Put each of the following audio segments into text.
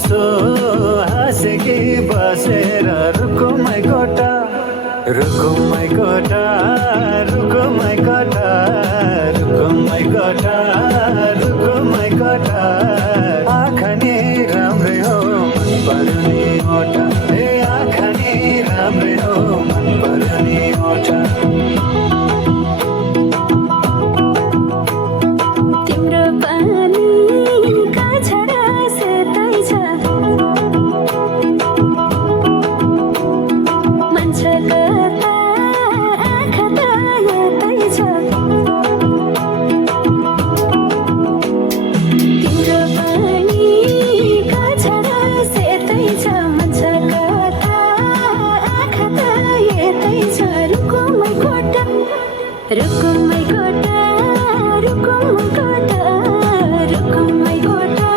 वर्षो हाँसेकी बसेर रुकुमै कोटा रुकुमै कोटा रुकुमै कोटा रुकुमै कोटा रुकुमै कोटा आँखा नि राम्रै हो मन पर्ने ओठा ए आँखा नि राम्रै हो मन पर्ने ओठा तिम्रो पानीका छडा सेतै छ मान्छे कता आँखा त यतै छ तिम्रो पानीका छडा सेतै छ मान्छे कता आँखा त यतै छ रुकुमै कोटा रुकुमै कोटा रुकुमै कोटा रुकुमै कोटा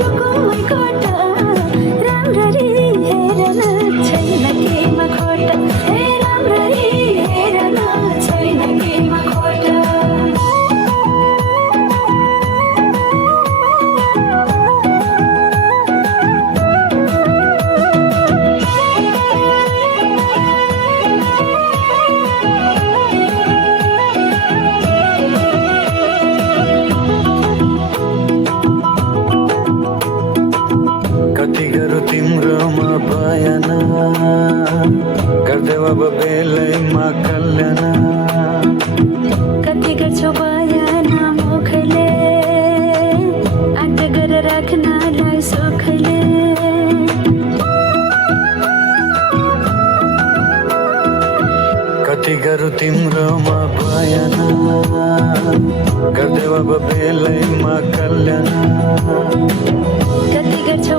रुकुमै कोटा राम्ररी हेरन छैन केमा खोटा हे राम्ररी हेरन छैन केमा खोटा कति गरौँ तिम्रोमा बयान गर्दै अब बेलैमा कल्याण कति गर्छौ बयान मुखले आँट गरेर राख्नलाई सुखले कति गरौँ तिम्रोमा बयान गर्दै अब बेलैमा कल्याण कति गर्छौ